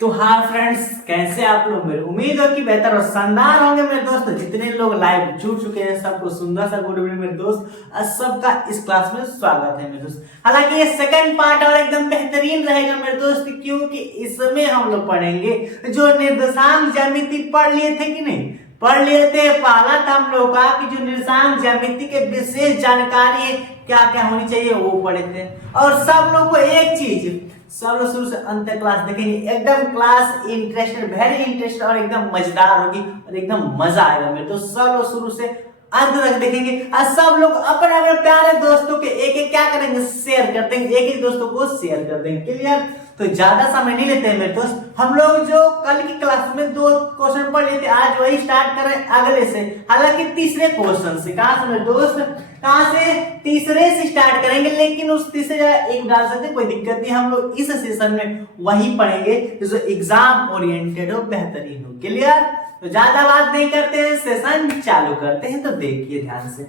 तो हाँ फ्रेंड्स, कैसे आप लोग? मेरी उम्मीद है कि बेहतर और शानदार होंगे मेरे दोस्त। जितने लोग लाइव जुड़ चुके हैं सबको सुंदर सा गुड इवनिंग मेरे दोस्त। आज सबका इस क्लास में स्वागत है मेरे दोस्त। हालांकि ये सेकंड पार्ट और एकदम बेहतरीन रहेगा मेरे दोस्त, क्योंकि इसमें हम लोग पढ़ेंगे जो निर्देशांक ज्यामिति पढ़ लिए थे कि नहीं पढ़ लिए थे। पहला था हम लोग का कि जो निर्देशांक ज्यामिति के विशेष जानकारी क्या क्या होनी चाहिए वो पढ़े थे। और सब लोग को एक चीज, सब लोग शुरू से अंत तक क्लास देखेंगे, एकदम क्लास इंटरेस्टेड, वेरी इंटरेस्टेड और एकदम मजेदार होगी और एकदम मजा आएगा मेरे तो। सब लोग शुरू से अंत तक देखेंगे और सब लोग अपने अपने प्यारे दोस्तों के एक एक क्या करेंगे, शेयर कर देंगे, एक एक दोस्तों को शेयर कर देंगे। क्लियर? तो ज्यादा समय नहीं लेते हैं मेरे दोस्त। हम लोग जो कल की क्लास में 2 क्वेश्चन पढ़ लिए थे, आज वही स्टार्ट कर रहे हैं अगले से। हालांकि तीसरे क्वेश्चन से, कहां से मेरे दोस्त? कहां से? तीसरे से स्टार्ट करेंगे, लेकिन उस तीसरे जगह एक डाल सकते, कोई दिक्कत नहीं। हम लोग इस सेशन में वही पढ़ेंगे जो एग्जाम ओरिएंटेड हो, बेहतरीन हो। क्लियर? तो ज्यादा बात नहीं करते हैं, सेशन चालू करते हैं। तो देखिए ध्यान से।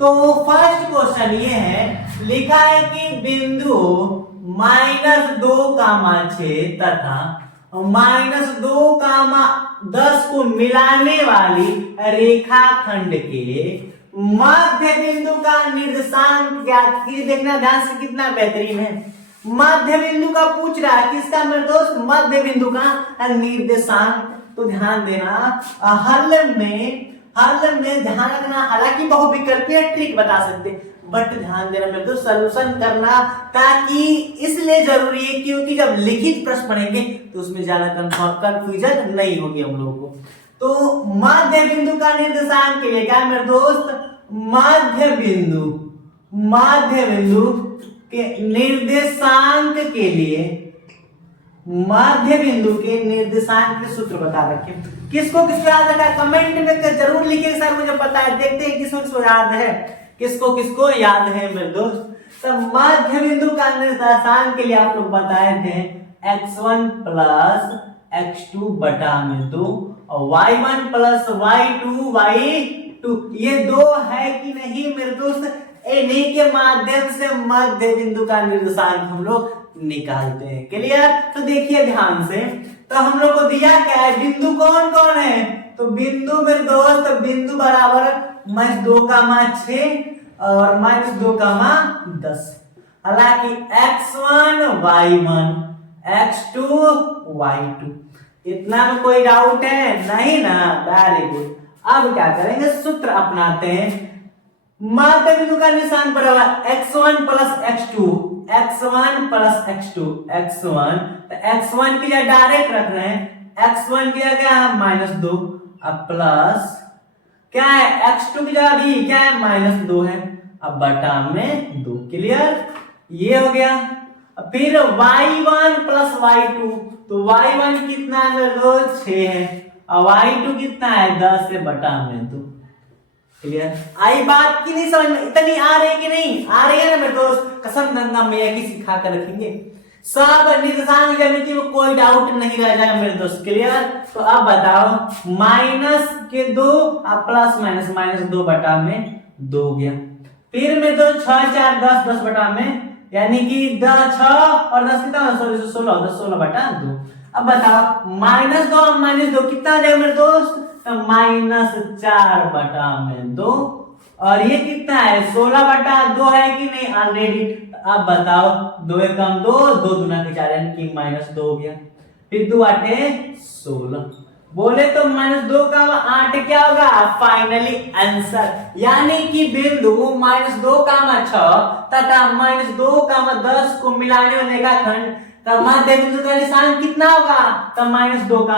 तो फर्स्ट क्वेश्चन ये है, लिखा है कि बिंदु -2,6 तथा -2,10 को मिलाने वाली रेखाखंड के मध्य बिंदु का निर्देशांक ज्ञात कीजिए। देखना ध्यान से, कितना बेहतरीन है। मध्य बिंदु का पूछ रहा है, किसका मेरे दोस्त? मध्य बिंदु का निर्देशांक। तो ध्यान देना, हल में ध्यान रखना। हालांकि बहुविकल्पीय ट्रिक बता सकते, बट ध्यान देना मेरे दोस्त, सॉल्यूशन करना ताकि इसलिए जरूरी है क्योंकि जब लिखित प्रश्न पढ़ेंगे तो उसमें ज्यादा कंफ्यूजन नहीं होगी हम लोगों को। तो मध्य बिंदु का निर्देशांक के लिए क्या मेरे दोस्त? मध्य बिंदु के निर्देशांक के लिए मध्य बिंदु के निर्देशांक के सूत्र बता रखे। किसको याद रखा? कमेंट में जरूर लिखिए, सर मुझे पता है। देखते हैं किसको याद है, किसको याद है मेरे दोस्त। तो मध्य बिंदु का निर्देशांक के लिए आप लोग बताए थे x1 प्लस x2 बटा में 2 और y1 प्लस y2 ये 2 है कि नहीं मेरे दोस्त? इन्हीं के माध्यम से मध्य बिंदु का निर्देशांक हम लोग निकालते हैं। क्लियर? तो देखिए ध्यान से, तो हम लोग को दिया क्या है, बिंदु कौन कौन है? तो बिंदु मेरे दोस्त, बिंदु बराबर -2,6 और -2,10। हालांकि x1 y1 x2 y2, इतना में कोई डाउट है नहीं ना? Very good. अब क्या करेंगे, सूत्र अपनाते हैं। मध्य बिंदु का निशान बराबर x1 प्लस x2 तो x1 की जगह डायरेक्ट रख रहे हैं, x1 की जगह क्या है? -2 अब प्लस क्या है, x2 की जगह भी क्या है? -2 है। अब बटा में 2। क्लियर? ये हो गया। फिर y1 प्लस y2, तो y1 कितना है? 6 है और y2 कितना है? 10 से बटा में 2। क्लियर? आई बात की नहीं समझ में? इतनी आ रही है कि नहीं आ रही है ना मेरे दोस्त? कसम गंगा मैया की सिखा कर रखेंगे। सब निर्देशांक ज्यामिति में कोई डाउट नहीं रह जाएगा मेरे दोस्त। क्लियर? तो अब बताओ, -2 और प्लस -2 बटा में 2 गया। फिर में 2 6 4 10 बटा में, यानी कि 6 और 10 कितना? 16 बटा 2। अब बताओ, -2 और -2 कितना आ जाएगा मेरे दोस्त? तो -4 बटा में 2 और ये कितना है? 16 बटा 2 है कि नहीं ऑलरेडी? अब बताओ, 2 एकम 2, 2 दूना के 4 यानी कि -2 हो गया। फिर 2 8 16, बोले तो -2 का 8 क्या होगा? Finally answer. यानी कि बिंदु -2 का 6 तथा -2 को मिलाने वाले का खंड, तब मध्य बिंदु का निशान कितना होगा? तब -2 का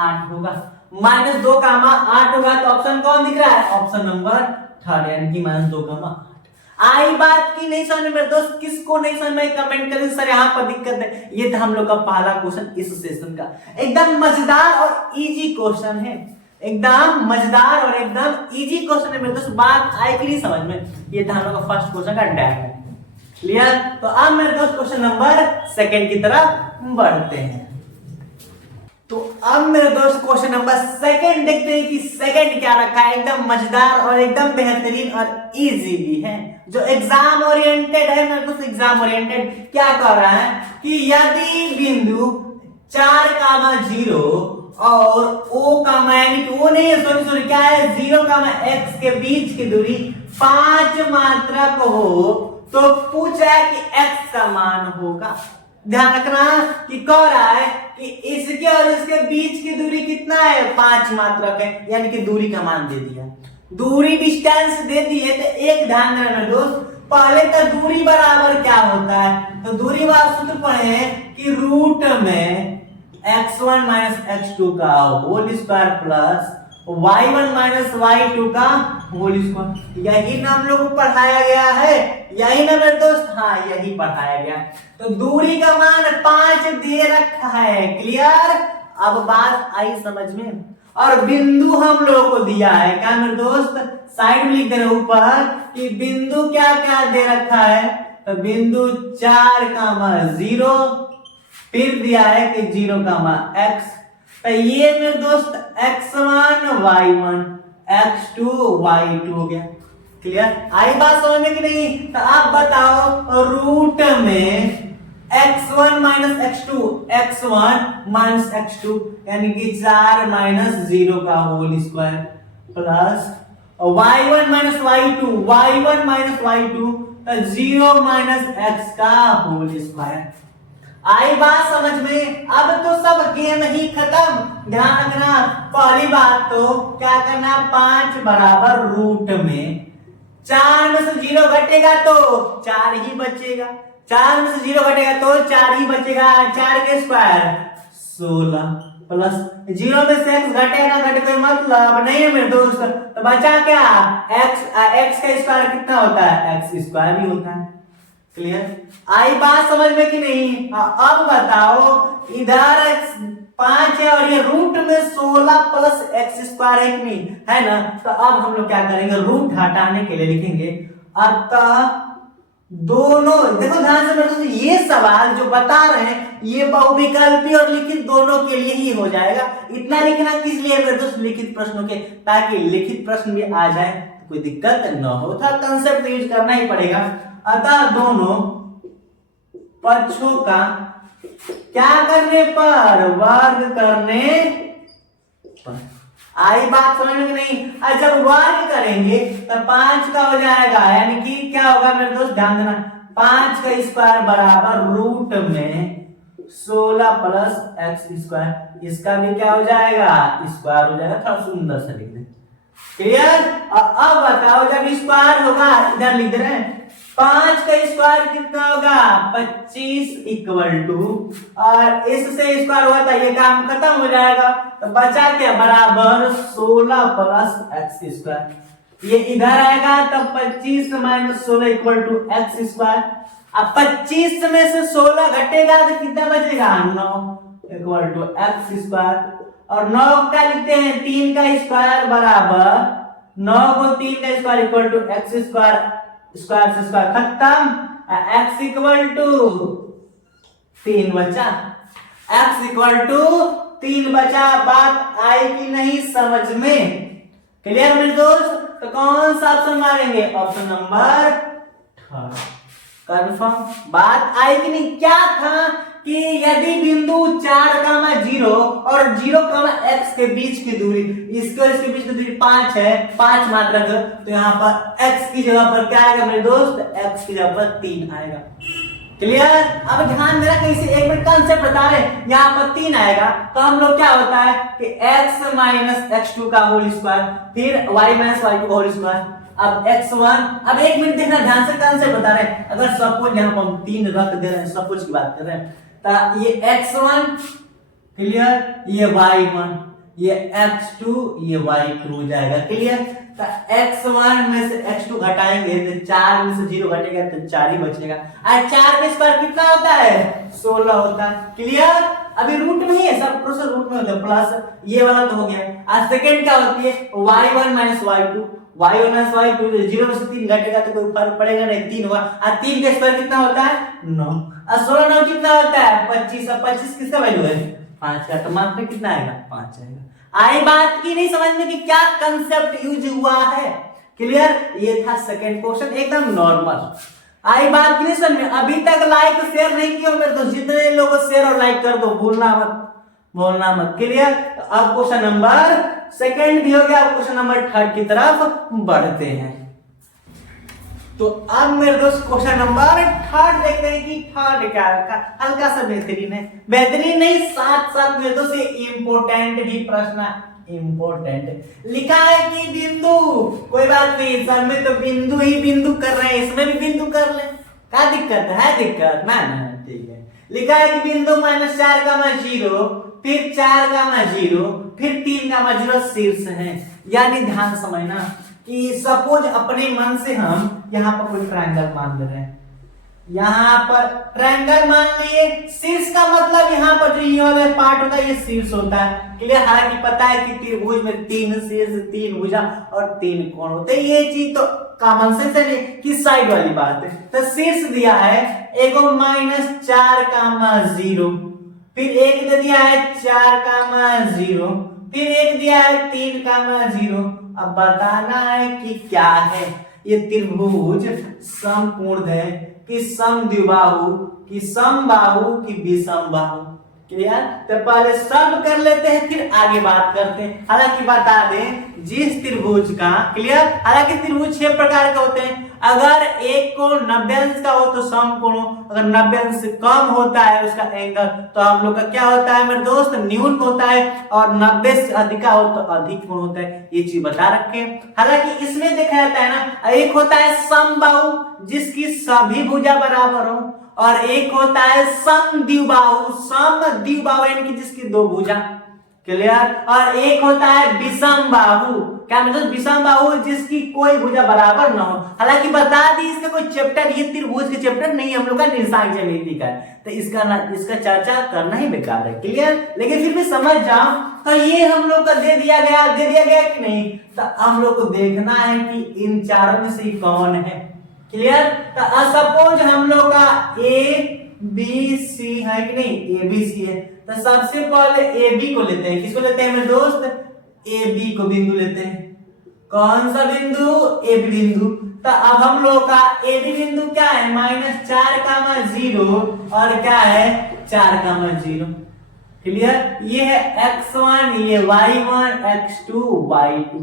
8 होगा। -2 का 8 होगा तो ऑप्शन कौन दिख रहा है? ऑप्शन नंबर 3 यानी कि -2 का 8। आई बात की नहीं समझ में दोस्त? किसको नहीं समझ में कमेंट करें, सर यहाँ पर दिक्कत है। ये था हम लोग का पहला क्वेश्चन इस सेशन का। एकदम मजेदार और इजी क्वेश्चन है, एकदम मजेदार और एकदम इजी क्वेश्चन है मेरे दोस्त। बात आई कि नहीं समझ में? ये था हम लोग का फर्स्ट क्वेश्चन का डेटा। क्लियर? तो अब मेरे दोस्त क्वेश्चन नंबर 2 की तरफ बढ़ते हैं। तो अब मेरे दोस्त क्वेश्चन नंबर 2 देखते हैं कि 2 क्या रखा है। एकदम मजेदार और एकदम बेहतरीन और इजी भी है, जो एग्जाम ओरिएंटेड है। मेरे दोस्त एग्जाम ओरिएंटेड क्या कर रहा है कि यदि बिंदु 4,0 और O का यानी कि O नहीं है, सॉरी क्या है, 0,x के बीच की दूरी 5 मात्रक हो तो पूछा है कि x का मान होगा। ध्यान रखना कि कह रहा है कि इसके और इसके बीच की दूरी कितना है, 5 मात्रक है, यानी कि दूरी का मान दे दिया, दूरी डिस्टेंस दे दी है। तो एक ध्यान देना दोस्त, पहले तो दूरी बराबर क्या होता है, तो दूरी वाला सूत्र पढ़े कि रूट में x1 माइनस x2 का whole square plus y1 minus y2 का होल स्क्वायर। यही ना हम लोग को पढ़ाया गया है, यही ना मेरे दोस्त, हाँ यही पढ़ाया गया। तो दूरी का मान 5 दे रखा है, क्लियर। अब बात आई समझ में, और बिंदु हम लोग को दिया है क्या मेरे दोस्त, साइड में लिख दे रहे ऊपर कि बिंदु क्या क्या दे रखा है, तो बिंदु 4,0 फिर दिया है कि 0,x। तो ये मेरे दोस्त x1 y1 x2 y2 हो गया, क्लियर। आई बात समझ में कि नहीं। तो आप बताओ रूट में x1 माइनस x2 यानी कि 4 माइनस 0 का whole square plus y1 minus y2 तो 0 माइनस x का होल स्क्वायर। आई बात समझ में। अब तो सब गेम ही खत्म। ध्यान रखना, पहली बात तो क्या करना, 5 बराबर रूट में 4 में से 0 घटेगा तो 4 ही बचेगा, 4 में से 0 घटेगा तो 4 ही बचेगा, 4 के स्क्वायर 16 प्लस 0 में से x घटे ना घटे कोई मतलब नहीं है मेरे दोस्त। तो बचा क्या, x का स्क्वायर कितना होता है, x स्क्वायर ही होता है, क्लियर। आई बात समझ में कि नहीं। अब बताओ, इधर 5 है और ये रूट में 16 प्लस x स्क्वायर है कि नहीं, है ना। तो अब हम लोग क्या करेंगे, रूट हटाने के लिए लिखेंगे अतः दोनों, देखो ध्यान से मेरे, ये सवाल जो बता रहे हैं ये बहुविकल्पी और लिखित दोनों के लिए ही हो जाएगा। इतना लिखना किस लिए मेरे दोस्त, लिखित प्रश्नों के, ताकि लिखित प्रश्न भी आ जाए तो कोई दिक्कत न हो, था कंसेप्ट यूज करना ही पड़ेगा। अतः दोनों पक्षों का क्या करने पर, वर्ग करने पर। आई बात समझ में नहीं। जब वर्ग करेंगे तो 5 का हो जाएगा, यानी कि क्या होगा मेरे दोस्त, ध्यान देना, 5 का स्क्वायर बराबर रूट में 16 प्लस x स्क्वायर, इसका भी क्या हो जाएगा, स्क्वायर हो जाएगा। थोड़ा सुंदर से लिख दे, क्लियर। अब बताओ, जब स्क्वायर होगा, इधर लिख दे रहे हैं 5 का स्क्वायर कितना होगा, 25 इक्वल टू, और इससे स्क्वायर हुआ था, ये काम खत्म हो जाएगा। तो बचा क्या, बराबर 16 प्लस x स्क्वायर। ये इधर आएगा तब 25 minus 16 equal to x square. अब 25 में से 16 घटेगा तो कितना बचेगा, 9 इक्वल टू x स्क्वायर। और 9 का लिखते हैं 3 का स्क्वायर बराबर 9 को 3 का square equal to x square, square से स्क्वायर खत्म, x इक्वल टू 3 बचा, x इक्वल टू 3 बचा। बात आई कि नहीं समझ में, क्लियर मेरे दोस्त। तो कौन सा ऑप्शन मारेंगे, ऑप्शन नंबर 3 कंफर्म। बात आई कि नहीं। क्या था कि यदि बिंदु 4,0 और 0,x के बीच की दूरी, इसके और इसके बीच की दूरी 5 है, 5 मात्रक, तो यहाँ पर x की जगह पर क्या आएगा मेरे दोस्त, x की जगह पर 3 आएगा, क्लियर। अब ध्यान देना, कैसे एक मिनट कंसेप्ट बता रहे, यहाँ पर 3 आएगा तो हम लोग क्या होता है कि x माइनस x2 का होल स्क्वायर, फिर y माइनस y2 का होल स्क्वायर। अब x1, अब एक मिनट देखना ध्यान से, कंसेप्ट बता रहे हैं। अगर सपोज यहाँ पर हम 3 रख दे रहे हैं, सपोज की बात कर रहे हैं, तो ये x1 क्लियर, ये y1, ये x2, ये y2 हो जाएगा, क्लियर। तो x1 में से x2 घटाएंगे तो 4 में से 0 घटेगा तो 4 ही बचेगा। और 4 का स्क्वायर कितना होता है, 16 होता है, क्लियर। अभी रूट में ही है, सब प्रोसेस रूट में होता है, प्लस ये वाला तो हो गया। और सेकंड क्या होती है, y1 minus y2, y1 minus y2, 0 में से 3 घटेगा तो कोई फर्क पड़ेगा नहीं, 3 होगा। और 3 का स्क्वायर कितना होता है, 9, और 16 9 कितना होता है, 25। अब 25 किसका वैल्यू है, 5 का, तो मात्र कितना आएगा, 5 आएगा। आई बात की नहीं समझ में कि क्या कंसेप्ट यूज हुआ है, क्लियर। ये था सेकंड क्वेश्चन, एकदम नॉर्मल। आई बात की नहीं समझ में? अभी तक लाइक शेयर नहीं किया मेरे दोस्त, जितने लोगों शेयर और लाइक कर दो, बोलना मत। क्लियर? तो अब क्वेश्चन नंबर सेकंड भी हो गया, अब क्वेश्चन नंबर थर्ड की तरफ बढ़ते हैं। तो अब मेरे दोस्त क्वेश्चन नंबर थर्ड देखते हैं कि थर्ड क्या हल्का सा बेहतरीन है, बेहतरीन नहीं, साथ साथ मेरे दोस्त ये इम्पोर्टेंट भी प्रश्न, इम्पोर्टेंट लिखा है कि बिंदु, कोई बात नहीं, सब में तो बिंदु ही बिंदु कर रहे हैं, इसमें भी बिंदु कर ले, क्या दिक्कत है? दिक्कत ना, ठीक है। लिखा है कि बिंदु -4, फिर 4, फिर 3, शीर्ष है। यानी ध्यान समझना कि सपोज अपने मन से हम यहाँ पर कोई ट्रायंगल मान ले रहे हैं, यहाँ पर ट्रायंगल मान लिए, शीर्ष का मतलब यहाँ पर जो ये वाला पार्ट होता है ये शीर्ष होता है। क्लियर? हालांकि पता है कि त्रिभुज में 3 शीर्ष, 3 भुजा और 3 कोण होते हैं, ये चीज तो कॉमन सेंस है कि साइड वाली बात है। तो शीर्ष दिया है एक -4, फिर एक दे दिया है 4, फिर एक दिया है 3, अब बताना है कि क्या है ये त्रिभुज, समकोण है कि समद्विबाहु कि समबाहु कि विषमबाहु। क्लियर? तो पहले सब कर लेते हैं फिर आगे बात करते हैं। हालांकि बता दें जिस त्रिभुज का, क्लियर, हालांकि त्रिभुज 6 प्रकार के होते हैं। अगर एक कोण 90 अंश का हो तो समकोण, अगर 90 अंश से कम होता है उसका एंगल तो हम लोग का क्या होता है मेरे दोस्त? न्यून होता है, और 90 से अधिक हो तो अधिक कोण होता है। ये चीज बता रखे। हालांकि इसमें देखा जाता है ना, एक होता है समबाहु जिसकी सभी भुजा बराबर हो, और एक होता है समद्विबाहु यानी कि जिसकी 2 भुजा। क्लियर? और एक होता है विषमबाहु, क्या मतलब? विषमबाहु जिसकी कोई भुजा बराबर ना हो। हालांकि बता दी इसका कोई चैप्टर, ये त्रिभुज के चैप्टर नहीं, हम लोग का निर्देशांक ज्यामिति का है, तो इसका चर्चा करना ही बेकार है। क्लियर? लेकिन फिर भी समझ जाओ, तो ये हम लोग का दे दिया गया कि नहीं? तो हम लोग को देखना है कि इन चारों में से कौन है। क्लियर? तो सपोज हम लोग का ABC है कि नहीं? ABC है, तो सबसे पहले AB को लेते हैं। किसको लेते हैं मेरे दोस्त? AB को बिंदु लेते हैं। कौन सा बिंदु? AB बिंदु। तो अब हम लोग का AB बिंदु क्या है? -4, और क्या है? 4, क्लियर? ये है x1, ये y1, x2, y2।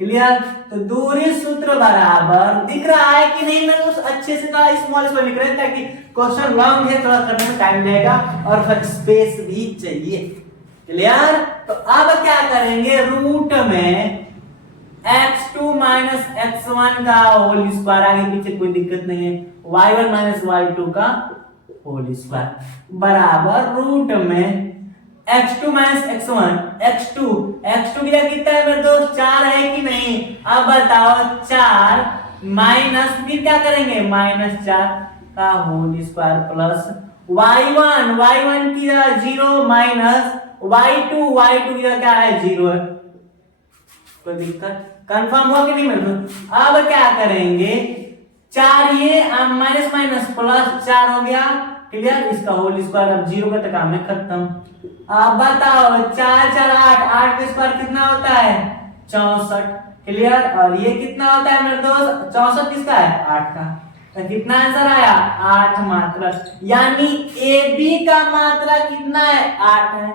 क्लियर? तो दूरी सूत्र बराबर दिख रहा है कि नहीं? मैं उस अच्छे से थोड़ा स्मॉल लिख रहे हैं ताकि क्वेश्चन लॉन्ग है, थोड़ा करने में टाइम लगेगा और फिर स्पेस भी चाहिए। क्लियर? तो अब क्या करेंगे? रूट में x2 - x1 का होल स्क्वायर, आगे पीछे कोई दिक्कत नहीं है, y1 - y2 का होल स्क्वायर बराबर रूट में x2 - x1, x2 की जगह कितना है मेरे दोस्त? 4 है कि नहीं? अब बताओ 4 माइनस, फिर क्या करेंगे? -4 का होल स्क्वायर प्लस y1 की जगह 0 माइनस y2 की जगह क्या है? 0 है। कोई दिक्कत? कंफर्म हुआ कि नहीं मेरे दोस्त? अब क्या करेंगे? 4 ये माइनस माइनस प्लस 4 हो गया। क्लियर? इसका होल स्क्वायर, अब 0 का तो काम है खत्म। अब बताओ 4 4 8 का स्क्वायर कितना होता है? 64। क्लियर? और ये कितना होता है मेरे दोस्त? 64 किसका है? 8 का। तो कितना आंसर आया? 8 मात्रा, यानी AB का मात्रा कितना है? 8 है।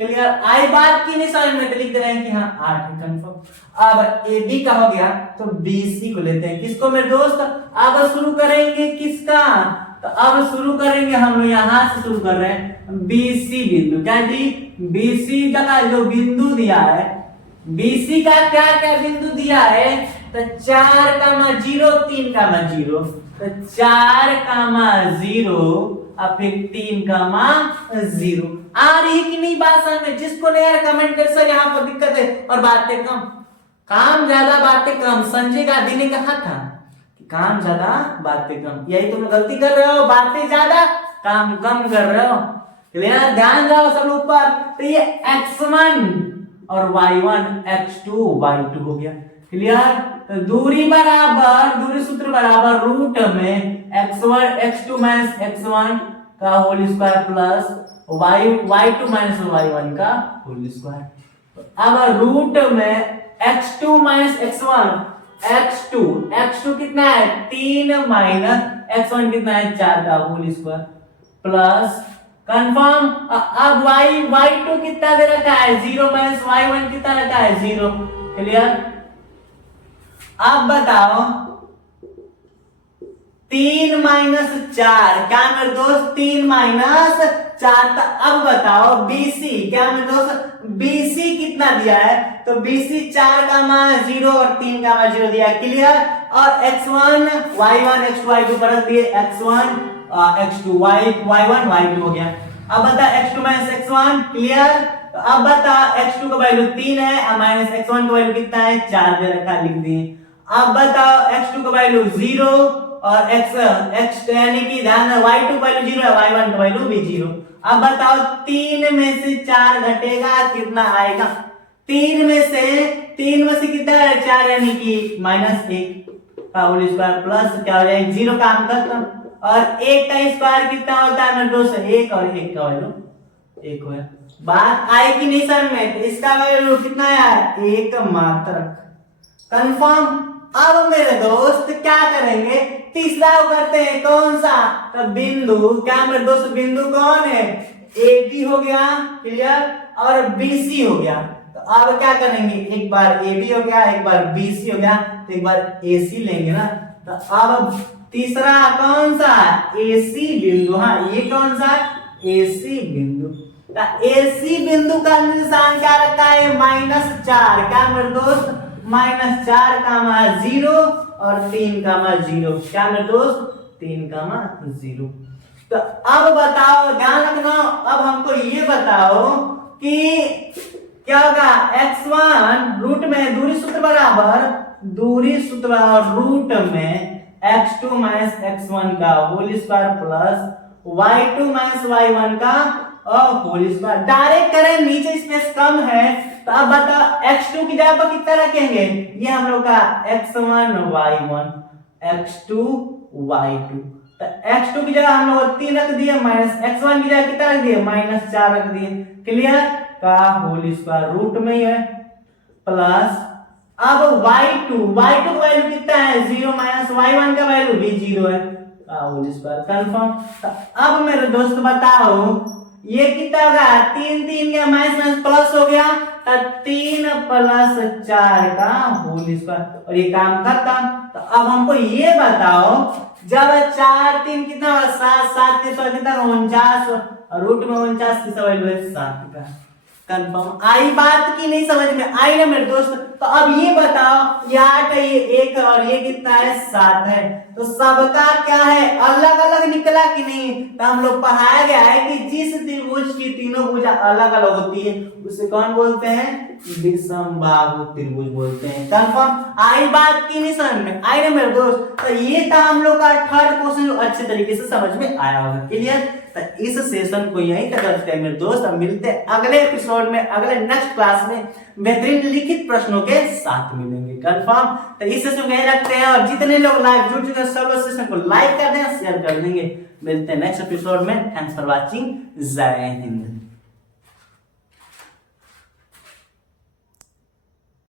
क्लियर? आई बात की नहीं समझ में? लिख दे रहे हैं कि हाँ 8 है, कंफर्म। अब AB का हो गया तो BC को लेते हैं। किसको मेरे दोस्त? अब शुरू करेंगे किसका? तो अब शुरू करेंगे हम लोग, यहां से शुरू कर रहे हैं BC बिंदु। क्या जी? BC का जो बिंदु दिया है, BC का क्या क्या बिंदु दिया है? तो 4, 0, 3, 0, तो 4, 0 और फिर 3, 0। आ रही कि नहीं बात समझ में? जिसको नहीं आ रहा कमेंट कर सर, यहाँ पर दिक्कत है और बातें कम, काम ज्यादा बातें कम। संजय गांधी ने कहा था काम ज्यादा बातें कम, यही तुम गलती कर रहे हो, बातें ज्यादा काम कम कर रहे हो। क्लियर? ध्यान जाओ सब ऊपर। तो ये x1 और y1, x2 y2 हो गया। क्लियर? तो दूरी बराबर, दूरी सूत्र बराबर रूट में x2 - x1 का whole square plus y2 - y1 का होल स्क्वायर। अब रूट में x2 - x1, x2 कितना है? 3 - x1 कितना है 4 का होल स्क्वायर प्लस कंफर्म। अब y2 कितना दे रखा है 0 माइनस y1 कितना रखा है 0। क्लियर। अब बताओ 3 माइनस 4 क्या मेरे दोस्त 3 माइनस 4। अब बताओ BC क्या मेरे दोस्त BC कितना दिया है तो BC 4 का मान 0 और 3 का मान 0 दिया है। क्लियर। और x1 y1 x2 y2 पर रख दिए x1 x2 y1 y2 हो गया। अब बता x2 माइनस x1। क्लियर। तो अब बता x2 का वैल्यू 3 है और माइनस x1 का वैल्यू कितना है 4 दे रखा लिख दिए। अब बताओ x2 का वैल्यू 0 और x यानी कि ध्यान y2 का वैल्यू 0 है y1 का वैल्यू भी 0। अब बताओ 3 में से 4 घटेगा कितना आएगा 3 में से कितना है 4 यानी कि -1 का होल स्क्वायर प्लस क्या हो जाएगा 0 काम खत्म। और 1 का स्क्वायर कितना होता है मेरे दोस्त 1 और 1 का वैल्यू 1 हो। बात आई कि नहीं समझ में। तो इसका वैल्यू कितना है 1 मात्रक। कंफर्म। अब मेरे दोस्त क्या करेंगे तीसरा करते हैं कौन सा तो बिंदु क्या मेरे दोस्त बिंदु कौन है AB हो गया। क्लियर। और BC हो गया। तो अब क्या करेंगे एक बार AB हो गया एक बार BC हो गया तो एक बार AC लेंगे ना। तो अब तीसरा कौन सा AC बिंदु। हाँ ये कौन सा AC बिंदु। तो AC बिंदु का निशान क्या रखा है -4 क्या मेरे दोस्त -4 का मान 0 और 3 का मान 0 क्या मेरे दोस्त 3 का मान 0। तो अब बताओ ध्यान रखना। अब हमको ये बताओ कि क्या होगा x1 रूट में दूरी सूत्र बराबर रूट में x2 माइनस x1 का whole square plus y2 minus y1 का होल स्क्वायर। डायरेक्ट करें नीचे स्पेस कम है तो अब बता x2 की जगह पर कितना रखेंगे ये हम लोग का x1 y1 x2 y2। तो x2 की जगह हम लोग 3 रख दिए माइनस x1 की जगह कितना रख दिए -4 रख दिए। क्लियर। का होल स्क्वायर रूट में ही है प्लस अब y2 का वैल्यू कितना है 0 माइनस y1 का वैल्यू भी 0 है का होल स्क्वायर। कंफर्म। तो अब मेरे दोस्त बताओ ये कितना होगा 3 का माइनस प्लस हो गया तो 3 + 4 का होल स्क्वायर और ये काम खत्म। तो अब हमको ये बताओ जब 4 3 कितना होगा 7 7 के 100 कितना 49 और रूट में 49 की वैल्यू है 7 का। कंफर्म। आई बात की नहीं समझ में आई ना मेरे दोस्त। तो अब ये बताओ ये 8 है ये 1 और ये कितना है 7 है तो सबका क्या है अलग अलग निकला कि नहीं। तो हम लोग पढ़ाया गया है कि जिस त्रिभुज की तीनों भुजा अलग अलग होती है उसे कौन बोलते हैं विषमबाहु त्रिभुज बोलते हैं। कंफर्म। आई बात की नहीं समझ में आई ना मेरे दोस्त। तो ये था हम लोग का थर्ड क्वेश्चन अच्छे तरीके से समझ में आया होगा। क्लियर। तो इस सेशन को यहीं तक रखते हैं मेरे दोस्त। हम मिलते हैं अगले एपिसोड में अगले नेक्स्ट क्लास में बेहतरीन लिखित प्रश्नों के साथ मिलेंगे। कंफर्म। तो इस सेशन को यहीं रखते हैं और जितने लोग लाइव जुड़ चुके हैं सब लोग सेशन को लाइक कर दें शेयर कर देंगे। मिलते हैं नेक्स्ट एपिसोड में। Thanks for watching. जय हिंद।